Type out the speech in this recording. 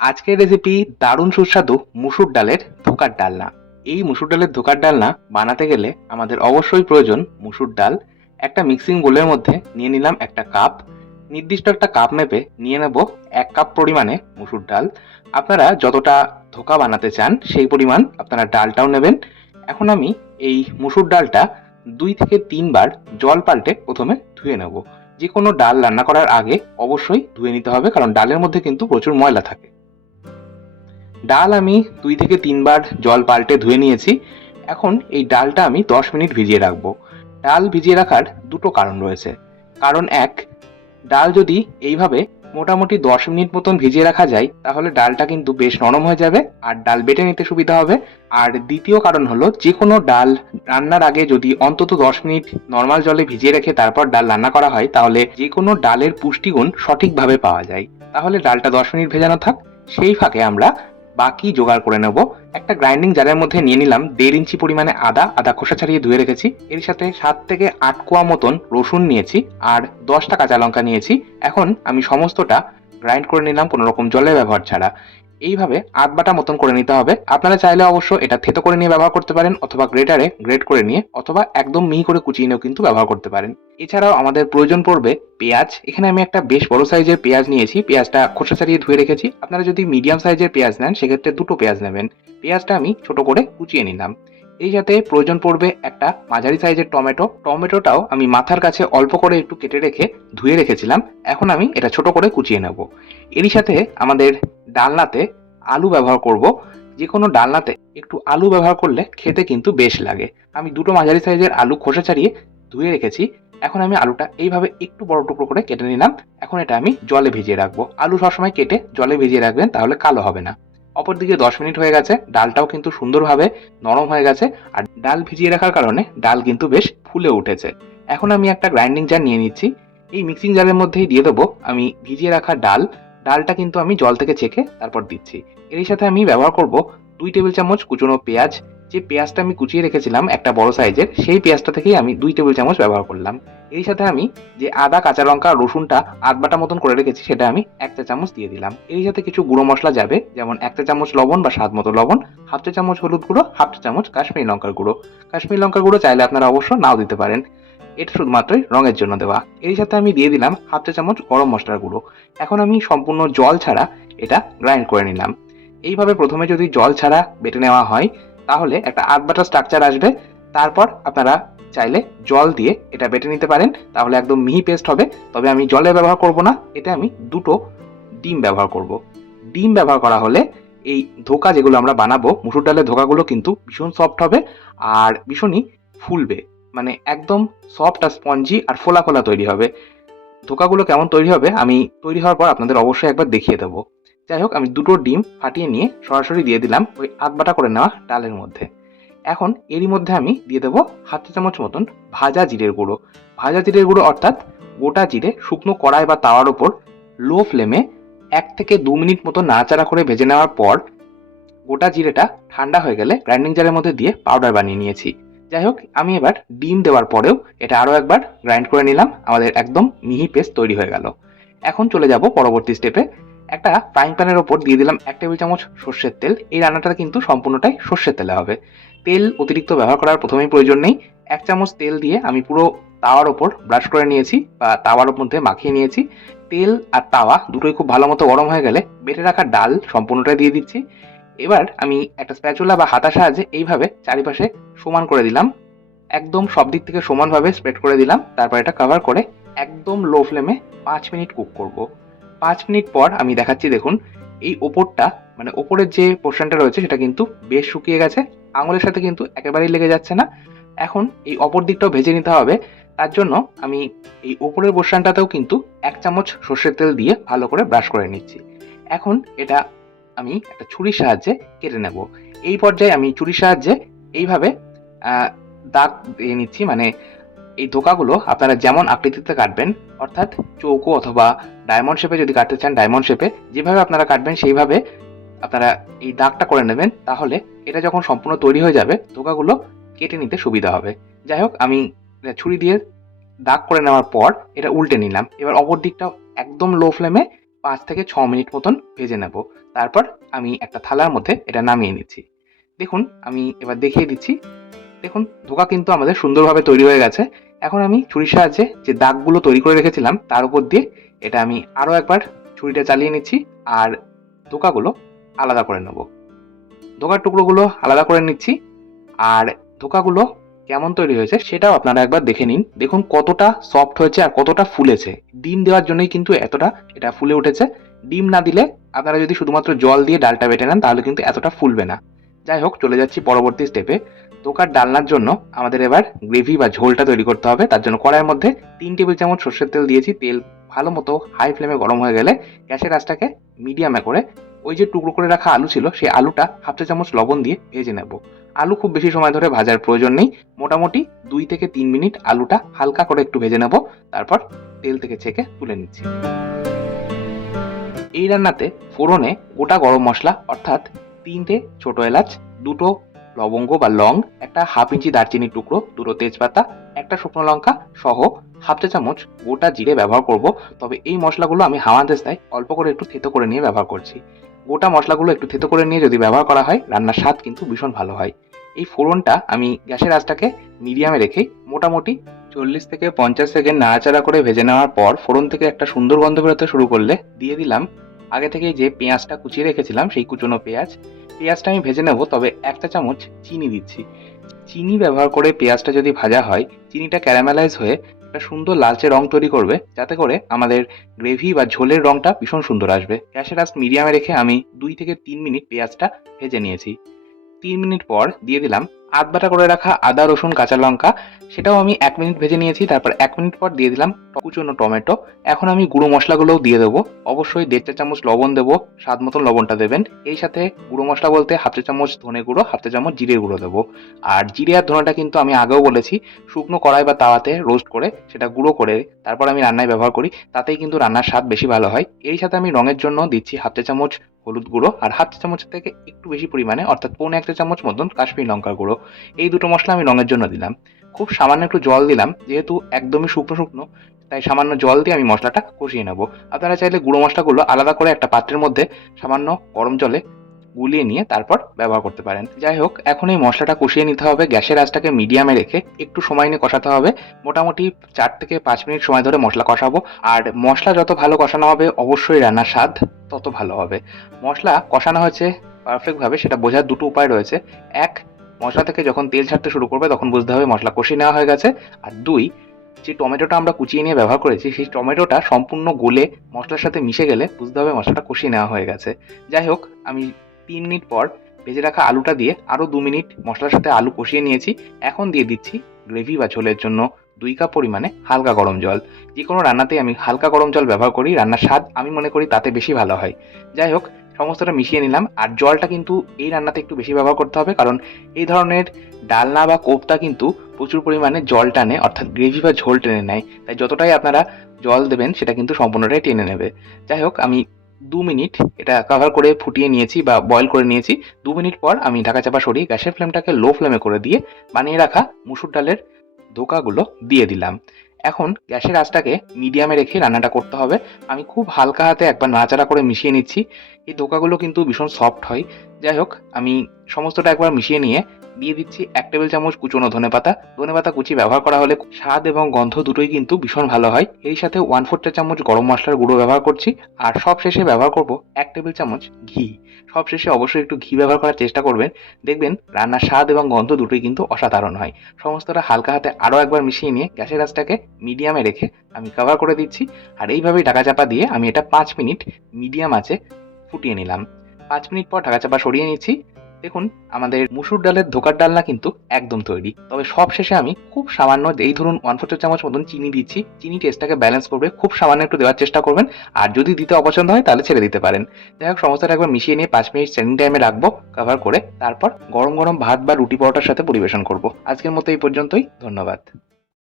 আজকের রেসিপি দারুণ সুস্বাদু মুসুর ডালের ধোকার ডালনা। এই মুসুর ডালের ধোকার ডালনা বানাতে গেলে আমাদের অবশ্যই প্রয়োজন মুসুর ডাল। একটা মিক্সিং বোলের মধ্যে নিয়ে নিলাম একটা কাপ, নির্দিষ্ট একটা কাপ মেপে নিয়ে নেব 1 কাপ পরিমাণে মুসুর ডাল। আপনারা যতটা ধোকা বানাতে চান সেই পরিমাণ আপনারা ডালটাও নেবেন। এখন আমি এই মুসুর ডালটা 2 থেকে 3 বার জল পাল্টে প্রথমে ধুয়ে নেব। যে কোনো ডাল রান্না করার আগে অবশ্যই ধুয়ে নিতে হবে, কারণ ডালের মধ্যে কিন্তু প্রচুর ময়লা থাকে। ডাল আমি 2 থেকে 3 বার জল পাল্টে ধুয়ে নিয়েছি। এখন এই ডালটা আমি 10 মিনিট ভিজিয়ে রাখবো। ডাল ভিজিয়ে রাখার দুটো কারণ রয়েছে। কারণ 1, ডাল যদি এইভাবে মোটামুটি 10 মিনিট মতন ভিজিয়ে রাখা যায় তাহলে ডালটা কিন্তু বেশ নরম হয়ে যাবে আর ডাল বেটে নিতে সুবিধা হবে। আর দ্বিতীয় কারণ হলো, যে কোনো ডাল রান্নার আগে যদি অন্তত 10 মিনিট নর্মাল জলে ভিজিয়ে রেখে তারপর ডাল রান্না করা হয় তাহলে যে কোনো ডালের পুষ্টিগুণ সঠিকভাবে পাওয়া যায়। তাহলে ডালটা 10 মিনিট ভেজানো থাক, সেই ফাঁকে আমরা বাকি জোগাড় করে নেব। একটা গ্রাইন্ডিং জারের মধ্যে নিয়ে নিলাম 1.5 ইঞ্চি পরিমাণে আদা খোসা ছাড়িয়ে ধুয়ে রেখেছি। এর সাথে 7 থেকে 8 কোয়া মতন রসুন নিয়েছি আর 10টা কাঁচা লঙ্কা নিয়েছি। এখন আমি সমস্তটা গ্রাইন্ড করে নিলাম কোনো রকম জলের ব্যবহার ছাড়া। এইভাবে আধবাটা মতন করে নিতে হবে। আপনারা চাইলে অবশ্য এটা থেতো করে নিয়ে ব্যবহার করতে পারেন, অথবা গ্রেটারে গ্রেট করে নিয়ে, অথবা একদম মিহি করে কুচিয়ে নিয়েও কিন্তু ব্যবহার করতে পারেন। এছাড়াও আমাদের প্রয়োজন পড়বে পেঁয়াজ। এখানে আমি একটা বেশ বড় সাইজের পেঁয়াজ নিয়েছি, পেঁয়াজটা খোসা ছাড়িয়ে ধুয়ে রেখেছি। আপনারা যদি মিডিয়াম সাইজের পেঁয়াজ নেন সেক্ষেত্রে 2টো পেঁয়াজ নেবেন। পেঁয়াজটা আমি ছোট করে কুচিয়ে নিলাম। এই সাথে প্রয়োজন পড়বে একটা মাঝারি সাইজের টমেটোটাও আমি মাথার কাছে অল্প করে একটু কেটে রেখে ধুয়ে রেখেছিলাম। এখন আমি এটা ছোট করে কুচিয়ে নেব। এরই সাথে আমাদের ডালনাতে আলু ব্যবহার করব। যে কোনো ডালনাতে একটু আলু ব্যবহার করলে খেতে কিন্তু বেশ লাগে। আমি 2টো মাঝারি সাইজের আলু খোসা ছাড়িয়ে ধুয়ে রেখেছি। এখন আমি আলুটা এইভাবে একটু বড় টুকরো করে কেটে নিলাম। এখন এটা আমি জলে ভিজিয়ে রাখবো। আলু সবসময় কেটে জলে ভিজিয়ে রাখবেন, তাহলে কালো হবে না। অপরদিকে 10 মিনিট হয়ে গেছে, ডালটাও কিন্তু সুন্দরভাবে নরম হয়ে গেছে। আর ডাল ভিজিয়ে রাখার কারণে ডাল কিন্তু বেশ ফুলে উঠেছে। এখন আমি একটা গ্রাইন্ডিং জার নিয়ে নিচ্ছি। এই মিক্সিং জারের মধ্যেই দিয়ে দেবো আমি ভিজিয়ে রাখা ডালটা কিন্তু আমি জল থেকে ছেঁকে তারপর দিচ্ছি। এর সাথে আমি ব্যবহার করব 2 টেবিল চামচ কুচনো পেঁয়াজ। যে পেঁয়াজটা আমি কুচিয়ে রেখেছিলাম একটা বড় সাইজের, সেই পেঁয়াজটা থেকেই আমি 2 টেবিল চামচ ব্যবহার করলাম। এর সাথে আমি যে আদা কাঁচা লঙ্কা রসুনটা আধবাটা মতন করে রেখেছি সেটা আমি 1 চা চামচ দিয়ে দিলাম। এর সাথে কিছু গুঁড়ো মশলা যাবে, যেমন 1 চা চামচ লবণ বা স্বাদ মতো লবণ, 1/2 চা চামচ হলুদ গুঁড়ো, 1/2 চা চামচ কাশ্মীরি লঙ্কার গুঁড়ো। কাশ্মীরি লঙ্কার গুঁড়ো চাইলে আপনারা অবশ্য নাও দিতে পারেন, এটা শুধুমাত্রই রঙের জন্য দেওয়া। এর সাথে আমি দিয়ে দিলাম 1/2 চা চামচ গরম মশলার গুঁড়ো। এখন আমি সম্পূর্ণ জল ছাড়া এটা গ্রাইন্ড করে নিলাম। এইভাবে প্রথমে যদি জল ছাড়া বেটে নেওয়া হয় তাহলে একটা আধবাটা স্ট্রাকচার আসবে। তারপর আপনারা চাইলে জল দিয়ে এটা বেটে নিতে পারেন, তাহলে একদম মিহি পেস্ট হবে। তবে আমি জলে ব্যবহার করব না, এতে আমি 2টো ডিম ব্যবহার করব। ডিম ব্যবহার করা হলে এই ধোকা যেগুলো আমরা বানাবো, মুসুর ডালের ধোকাগুলো কিন্তু ভীষণ সফট হবে আর ভীষণই ফুলবে। মানে একদম সফট আর স্পঞ্জি আর ফোলা ফোলা তৈরি হবে। ধোকাগুলো কেমন তৈরি হবে আমি তৈরি হওয়ার পর আপনাদের অবশ্যই একবার দেখিয়ে দেবো। যাই হোক, আমি 2টো ডিম ফাটিয়ে নিয়ে সরাসরি দিয়ে দিলাম ওই আধবাটা করে নেওয়া ডালের মধ্যে। এখন এরই মধ্যে আমি দিয়ে দেবো 1/2 চা চামচ মতন ভাজা জিরের গুঁড়ো। ভাজা জিরের গুঁড়ো অর্থাৎ গোটা জিরে শুকনো কড়াই বা তাওয়ার ওপর লো ফ্লেমে 1 থেকে 2 মিনিট মতো নাড়াচাড়া করে ভেজে নেওয়ার পর গোটা জিরেটা ঠান্ডা হয়ে গেলে গ্রাইন্ডিং জারের মধ্যে দিয়ে পাউডার বানিয়ে নিয়েছি। যাই হোক, আমি এবার ডিম দেওয়ার পরেও এটা আরও একবার গ্রাইন্ড করে নিলাম। আমাদের একদম মিহি পেস্ট তৈরি হয়ে গেল। এখন চলে যাব পরবর্তী স্টেপে। একটা ফ্রাইং প্যানের ওপর দিয়ে দিলাম 1 টেবিল চামচ সর্ষের তেল। এই রান্নাটা কিন্তু সম্পূর্ণটাই সর্ষের তেলে হবে। তেল অতিরিক্ত ব্যবহার করার প্রথমেই প্রয়োজন নেই। 1 চামচ তেল দিয়ে আমি পুরো তাওয়ার ওপর ব্রাশ করে নিয়েছি বা তাওয়ার মধ্যে মাখিয়ে নিয়েছি। তেল আর তাওয়া দুটোই খুব ভালো মতো গরম হয়ে গেলে বেটে রাখা ডাল সম্পূর্ণটাই দিয়ে দিচ্ছি। এবার আমি একটা স্প্যাচুলা বা হাতার সাহায্যে এইভাবে চারিপাশে সমান করে দিলাম। একদম সব দিক থেকে সমানভাবে স্প্রেড করে দিলাম। তারপর এটা কভার করে একদম লো ফ্লেমে 5 মিনিট কুক করব। 5 মিনিট পর আমি দেখাচ্ছি, দেখুন এই ওপরটা মানে ওপরের যে পোর্শনটা রয়েছে সেটা কিন্তু বেশ শুকিয়ে গেছে, আঙুলের সাথে কিন্তু একেবারেই লেগে যাচ্ছে না। এখন এই অপর দিকটাও ভেজে নিতে হবে। তার জন্য আমি এই ওপরের পোর্শনটাতেও কিন্তু 1 চামচ সর্ষের তেল দিয়ে ভালো করে ব্রাশ করে নিচ্ছি। এখন এটা আমি একটা ছুরির সাহায্যে কেটে নেব। এই পর্যায়ে আমি ছুরির সাহায্যে এইভাবে দাগ দিয়ে নিচ্ছি। মানে এই ধোকাগুলো আপনারা যেমন আকৃতিতে কাটবেন, অর্থাৎ চৌকো অথবা ডায়মন্ড শেপে যদি কাটতে চান ডায়মন্ড শেপে, যেভাবে আপনারা কাটবেন সেইভাবে আপনারা এই দাগটা করে নেবেন। তাহলে এটা যখন সম্পূর্ণ তৈরি হয়ে যাবে ধোকাগুলো কেটে নিতে সুবিধা হবে। যাই হোক, আমি ছুরি দিয়ে দাগ করে নেওয়ার পর এটা উল্টে নিলাম। এবার অপর দিকটাও একদম লো ফ্লেমে 5 থেকে 6 মিনিট মতন ভেজে নেব। তারপর আমি একটা থালার মধ্যে এটা নামিয়ে নিচ্ছি। দেখুন আমি এবার দেখিয়ে দিচ্ছি। দেখুন ধোকা কিন্তু আমাদের সুন্দরভাবে তৈরি হয়ে গেছে। এখন আমি ছুরির সাহায্যে যে দাগগুলো তৈরি করে রেখেছিলাম তার উপর দিয়ে এটা আমি আরও একবার ছুরিটা চালিয়ে নিচ্ছি আর ধোকাগুলো আলাদা করে নেব। ধোকার টুকরোগুলো আলাদা করে নিচ্ছি আর ধোকাগুলো কেমন তৈরি হয়েছে সেটাও আপনারা একবার দেখে নিন। দেখুন কতটা সফট হয়েছে আর কতটা ফুলেছে। ডিম দেওয়ার জন্যই কিন্তু এতটা এটা ফুলে উঠেছে। ডিম না দিলে আপনারা যদি শুধুমাত্র জল দিয়ে ডালটা বেটে নেন তাহলে কিন্তু এতটা ফুলবে না। যাই হোক, চলে যাচ্ছি পরবর্তী স্টেপে। ধোকার ডালনার জন্য আমাদের এবার গ্রেভি বা ঝোলটা তৈরি করতে হবে। তার জন্য কড়াইয়ের মধ্যে 3 টেবিল চামচ সর্ষের তেল দিয়েছি। তেল ভালো মতো হাই ফ্লেমে গরম হয়ে গেলে গ্যাসের আঁচটাকে মিডিয়ামে করে ওই যে টুকরো করে রাখা আলু ছিল সেই আলুটা হাফ চা চামচ লবণ দিয়ে ভেজে নেব। আলু খুব বেশি সময় ধরে ভাজার প্রয়োজন নেই। মোটামুটি 2 থেকে 3 মিনিট আলুটা হালকা করে একটু ভেজে নেব। তারপর তেল থেকে ছেঁকে তুলে নিচ্ছি। এই রান্নাতে ফোড়নে গোটা গরম মশলা অর্থাৎ 3টে ছোট এলাচ, 2টো লবঙ্গ বা লং, একটা হাফ ইঞ্চি দারচিনির টুকরো, 2টো তেজপাতা, একটা শুকনো লঙ্কা সহ হাফ চা চামচ গোটা জিরে ব্যবহার করব। তবে এই মশলাগুলো আমি হামানদিস্তায় অল্প করে একটু থেতো করে নিয়ে ব্যবহার করছি। গোটা মশলাগুলো একটু থেতো করে নিয়ে যদি ব্যবহার করা হয় রান্নার স্বাদ কিন্তু ভীষণ ভালো হয়। এই ফোড়নটা আমি গ্যাসের আঁচটাকে মিডিয়ামে রেখেই মোটামুটি 40 থেকে 50 সেকেন্ড নাড়াচাড়া করে ভেজে নেওয়ার পর ফোড়ন থেকে একটা সুন্দর গন্ধ বেরোতে শুরু করলে দিয়ে দিলাম আগে থেকেই যে পেঁয়াজটা কুচিয়ে রেখেছিলাম সেই কুচনো পেঁয়াজ। পেঁয়াজটা আমি ভেজে নেব, তবে 1 চা চামচ চিনি দিচ্ছি। চিনি ব্যবহার করে পেঁয়াজটা যদি ভাজা হয় চিনিটা ক্যারামেলাইজ হয়ে একটা সুন্দর লালচে রং তৈরি করবে, যাতে করে আমাদের গ্রেভি বা ঝোলের রংটা ভীষণ সুন্দর আসবে। গ্যাসের আঁচ মিডিয়ামে রেখে আমি 2 থেকে 3 মিনিট পেঁয়াজটা ভেজে নিয়েছি। 3 মিনিট পর দিয়ে দিলাম আধ বাটা করে রাখা আদা, রসুন, কাঁচা লঙ্কা। সেটাও আমি 1 মিনিট ভেজে নিয়েছি। তারপর 1 মিনিট পর দিয়ে দিলাম কুচনো টমেটো। এখন আমি গুঁড়ো মশলাগুলোও দিয়ে দেবো। অবশ্যই 1.5 চা চামচ লবণ দেবো, স্বাদ মতন লবণটা দেবেন। এই সাথে গুঁড়ো মশলা বলতে হাফ চা চামচ ধনে গুঁড়ো, হাফ চা চামচ জিরে গুঁড়ো দেবো। আর জিরে আর ধনেটা কিন্তু আমি আগেও বলেছি শুকনো কড়াই বা তাওয়াতে রোস্ট করে সেটা গুঁড়ো করে তারপর আমি রান্নায় ব্যবহার করি, তাতেই কিন্তু রান্নার স্বাদ বেশি ভালো হয়। এই সাথে আমি রঙের জন্য দিচ্ছি হাফ চা চামচ হলুদ গুঁড়ো আর হাফ চা চামচ থেকে একটু বেশি পরিমাণে অর্থাৎ পৌনে 1 চা চামচ মতন কাশ্মীরি লঙ্কার গুঁড়ো। এই দুটো মশলা আমি রঙের জন্য দিলাম। খুব সামান্য একটু জল দিলাম, যেহেতু একদমই শুকনো শুকনো তাই সামান্য জল দিয়ে আমি মশলাটা কষিয়ে নেব। আপনারা চাইলে গুঁড়ো মশলাগুলো আলাদা করে একটা পাত্রের মধ্যে সামান্য গরম জলে গুলিয়ে নিয়ে তারপর ব্যবহার করতে পারেন। যাই হোক, এখন এই মশলাটা কষিয়ে নিতে হবে। গ্যাসের আঁচটাকে মিডিয়ামে রেখে একটু সময় নিয়ে কষাতে হবে। মোটামুটি 4 থেকে 5 মিনিট সময় ধরে মশলা কষাবো। আর মশলা যত ভালো কষানো হবে অবশ্যই রান্নার স্বাদ তত ভালো হবে। মশলা কষানো হয়েছে পারফেক্টভাবে সেটা বোঝার দুটো উপায় রয়েছে। এক, মশলা থেকে যখন তেল ছাড়তে শুরু করবে তখন বুঝতে হবে মশলা কষিয়ে নেওয়া হয়ে গেছে। আর 2, যে টমেটোটা আমরা কুচিয়ে নিয়ে ব্যবহার করেছি সেই টমেটোটা সম্পূর্ণ গলে মশলার সাথে মিশে গেলে বুঝতে হবে মশলাটা কষিয়ে নেওয়া হয়ে গেছে। যাই হোক, আমি 3 মিনিট পর ভেজে রাখা আলুটা দিয়ে আরও 2 মিনিট মশলার সাথে আলু কষিয়ে নিয়েছি। এখন দিয়ে দিচ্ছি গ্রেভি বা ঝোলের জন্য 2 কাপ পরিমাণে হালকা গরম জল। যে কোনো রান্নাতেই আমি হালকা গরম জল ব্যবহার করি, রান্নার স্বাদ আমি মনে করি তাতে বেশি ভালো হয়। যাই হোক, সমস্তটা মিশিয়ে নিলাম। আর জলটা কিন্তু এই রান্নাতে একটু বেশি ব্যবহার করতে হবে, কারণ এই ধরনের ডালনা বা কোপ্তা কিন্তু প্রচুর পরিমাণে জল টানে অর্থাৎ গ্রেভি বা ঝোল টেনে নেয়। তাই যতটাই আপনারা জল দেবেন সেটা কিন্তু সম্পূর্ণটাই টেনে নেবে। যাই হোক, আমি 2 মিনিট এটা কভার করে ফুটিয়ে নিয়েছি বা বয়েল করে নিয়েছি। 2 মিনিট পর আমি ঢাকা চাপা সরিয়ে গ্যাসের ফ্লেমটাকে লো ফ্লেমে করে দিয়ে বানিয়ে রাখা মুসুর ডালের ধোকাগুলো দিয়ে দিলাম। এখন গ্যাসের আঁচটাকে মিডিয়ামে রেখে রান্নাটা করতে হবে। আমি খুব হালকা হাতে একবার নাড়াচাড়া করে মিশিয়ে নিচ্ছি। এই ধোকাগুলো কিন্তু ভীষণ সফট হয়। যাই হোক, আমি সমস্তটা একবার মিশিয়ে নিয়ে দিয়ে দিচ্ছি 1 টেবিল চামচ কুচনো ধনেপাতা। ধনেপাতা কুচি ব্যবহার করা হলে স্বাদ এবং গন্ধ দুটোই কিন্তু ভীষণ ভালো হয়। এই সাথে 1/4 চা চামচ গরম মশলার গুঁড়ো ব্যবহার করছি। আর সবশেষে ব্যবহার করব 1 টেবিল চামচ ঘি। সবশেষে অবশ্যই একটু ঘি ব্যবহার করার চেষ্টা করবেন। দেখবেন রান্নার স্বাদ এবং গন্ধ দুটোই কিন্তু অসাধারণ হয়। সমস্তটা হালকা হাতে আরও একবার মিশিয়ে নিয়ে গ্যাসের আঁচটাকে মিডিয়ামে রেখে আমি কভার করে দিচ্ছি। আর এইভাবেই ঢাকা চাপা দিয়ে আমি এটা 5 মিনিট মিডিয়াম আঁচে ফুটিয়ে নিলাম। 5 মিনিট পর ঢাকা চাপা সরিয়ে নিচ্ছি। দেখুন আমাদের মুসুর ডালের ধোকার ডালনা কিন্তু একদম তৈরি। তবে সবশেষে আমি খুব সামান্য, এই ধরুন 1/4 চা চামচ মতন চিনি দিচ্ছি। চিনি টেস্টটাকে ব্যালেন্স করবে, খুব সামান্য একটু দেওয়ার চেষ্টা করবেন। আর যদি দিতে অপছন্দ হয় তাহলে ছেড়ে দিতে পারেন। যাই হোক, সমস্তটা একবার মিশিয়ে নিয়ে 5 মিনিট স্ট্যান্ডিং টাইমে রাখবো কভার করে। তারপর গরম গরম ভাত বা রুটি পরোটার সাথে পরিবেশন করব। আজকের মতো এই পর্যন্তই। ধন্যবাদ।